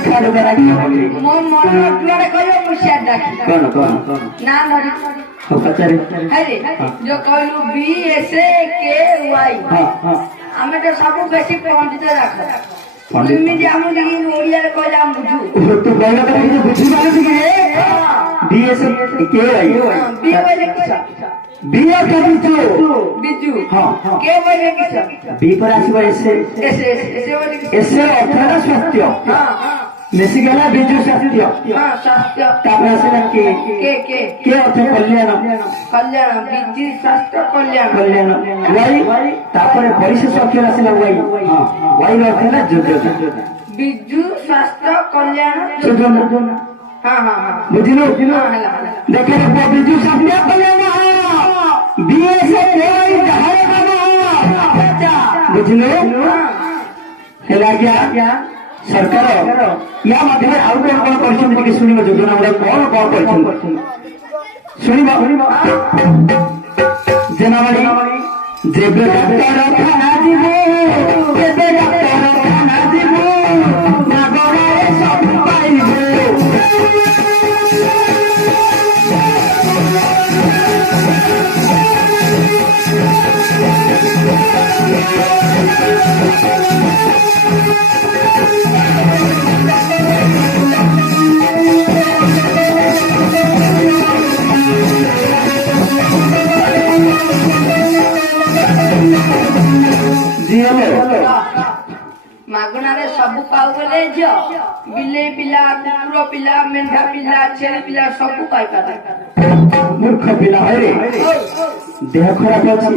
देखा दुबारा मो मन जुआड़े कहयो मुसिया डाकी कौन ना धरी हो पचारे अरे जो कहलु बी एस ए के वाई हां हमें तो सब बेसी पंडित राखो इमिडी हम लिखी ओडिया रे कहला हम बुझू तो कहना तो मुझे बुझी माने थी के बी एस के आई बी बोले किसा बी और क्या बिजू हां के बोले किसा बी पर आसीबा एस बोले किसा एस अर्थात सत्य हां मिसी गला बिजू सत्य हां सत्य तापर आसीला के अर्थ कल्याण बिजू स्वास्थ्य कल्याण वाई तापर परिशेष अक्षर आसीला वाई हां वाई अर्थ है योजना बिजू स्वास्थ्य कल्याण योजना हां हां हां बुझिलो हला देखे बिजू स्वास्थ्य कल्याण बीएस वाई बुझिलो हेला क्या सरकार या माध्यम आउ कौन कर शुणव योजना गुड़ा कौन कौन कर शुणव जेनावाली जेबे डॉक्टर खाना जीवो जेबे डॉक्टर खाना जीवो नागरे सब पाइबो मागणारे सबू पाऊ बोले जो बिले पिला कुकुर पिला मेंढा पिला छेली पिला सबू पाई पारे मूर्ख पिला रे देह खराब अछि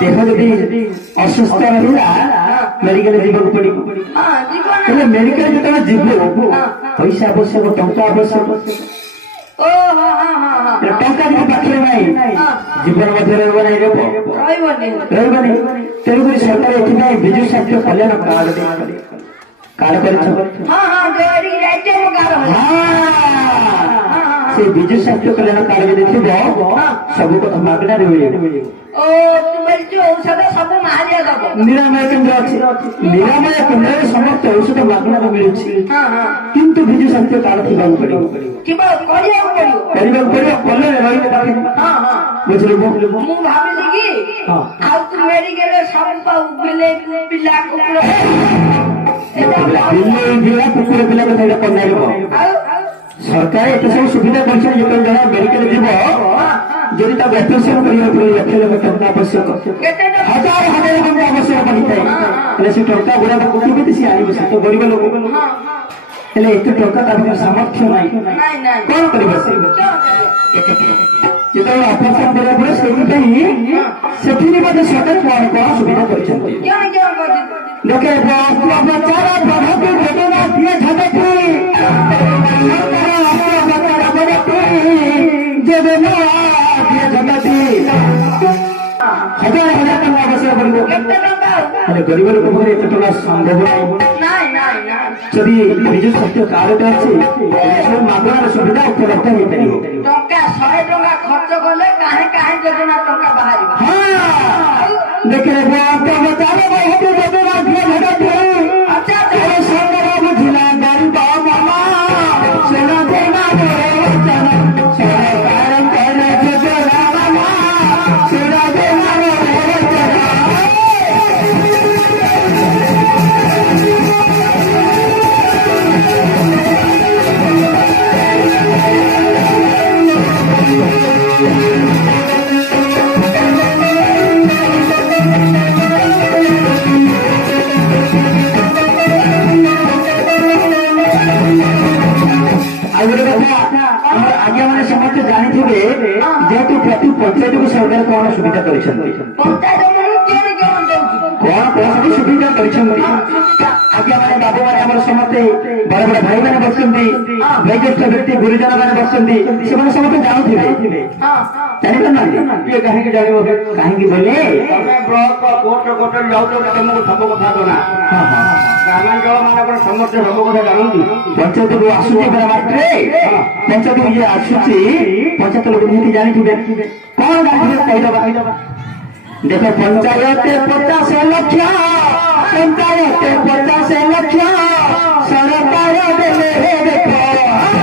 देह जदि असुस्थ रहिला मेडिकल जीवन पड़ी हां जीवन हेले मेडिकल जतने जीवो पैसा आवश्यक टंका आवश्यक ओ हां हां हां टंका जो पाखरे नहीं जीवन मध्य रहबो नहीं रहबो तेणुकरी सरकार एथि विजु स्वास्थ्य कल्याण कार्ड कर हां हां गरी राज्य में गार से विजु स्वास्थ्य कल्याण कार्ड जदि थिबो सब कथा मागना रे ओ तुम जो औषध सब मारिया दबो निरामय केंद्र अछि निरामय केंद्र समस्त औषध मागना रे मिलुछि हां हां किंतु विजु स्वास्थ्य कार्ड थिबा पड़िबो किबा करिया पड़िबो कल्ले रही हां हां बुझलिबो मु भाबिली कि आ तू मेडिकल सब पाऊ बिले पिला कुकुर बिल्ला कुकुर पिला को करना सरकार एत सब सुविधा कर जरा मेडिकल जीव जदि ऑपरेशन करने टंका आवश्यक हजार हजार टंका आवश्यक पड़ता से टंका गुड़ा कुटी सी आने तो गरीब लोग हेले एत टंका सामर्थ्य ना कौन कर ऑपरेशन करने सरकार कौन कौन सुविधा कर देखे चारा प्रभावी योजना दिए झटकी हजार हजार टंका आवश्यक पड़ो गरीब लोक एत टका संभव जदि विजु स्वास्थ्य कार्ड अच्छे मागणार सुविधा उपलब्ध हो टंका 100 टंका खर्च कले काहे योजना टंका बाहर देखे योजना दिए झटकी अच्छा सरकार बुझिला गरीब मामा सेना देना सरकार करे योजना मामा सेना देना आज्ञा मैंने समस्त जानी जेहेतु प्रति पंचायत को सरकार कौन सुविधा कर सुविधा कर आज्ञा मैंने बाबू मैंने समस्ते बड़ बड़ भाई मैंने बसती वैज्ञानिक व्यक्ति गुरुजन मैंने बसती से समस्त जानूे जानते कहीं जान कहीं बोले ब्लक कोर्ट कोर्ट जाऊँ तुमको सब कथा जना ग्रामांचल मान समस्त सब कथा जानती पंचायत को आसूची पंचायत को ये आसूची पंचायत लोग निहती जानी कौन जानते देखो पंचायत 50 लक्ष पंचायत 50 लक्ष सरकार ଦେଲେ ଦେଖ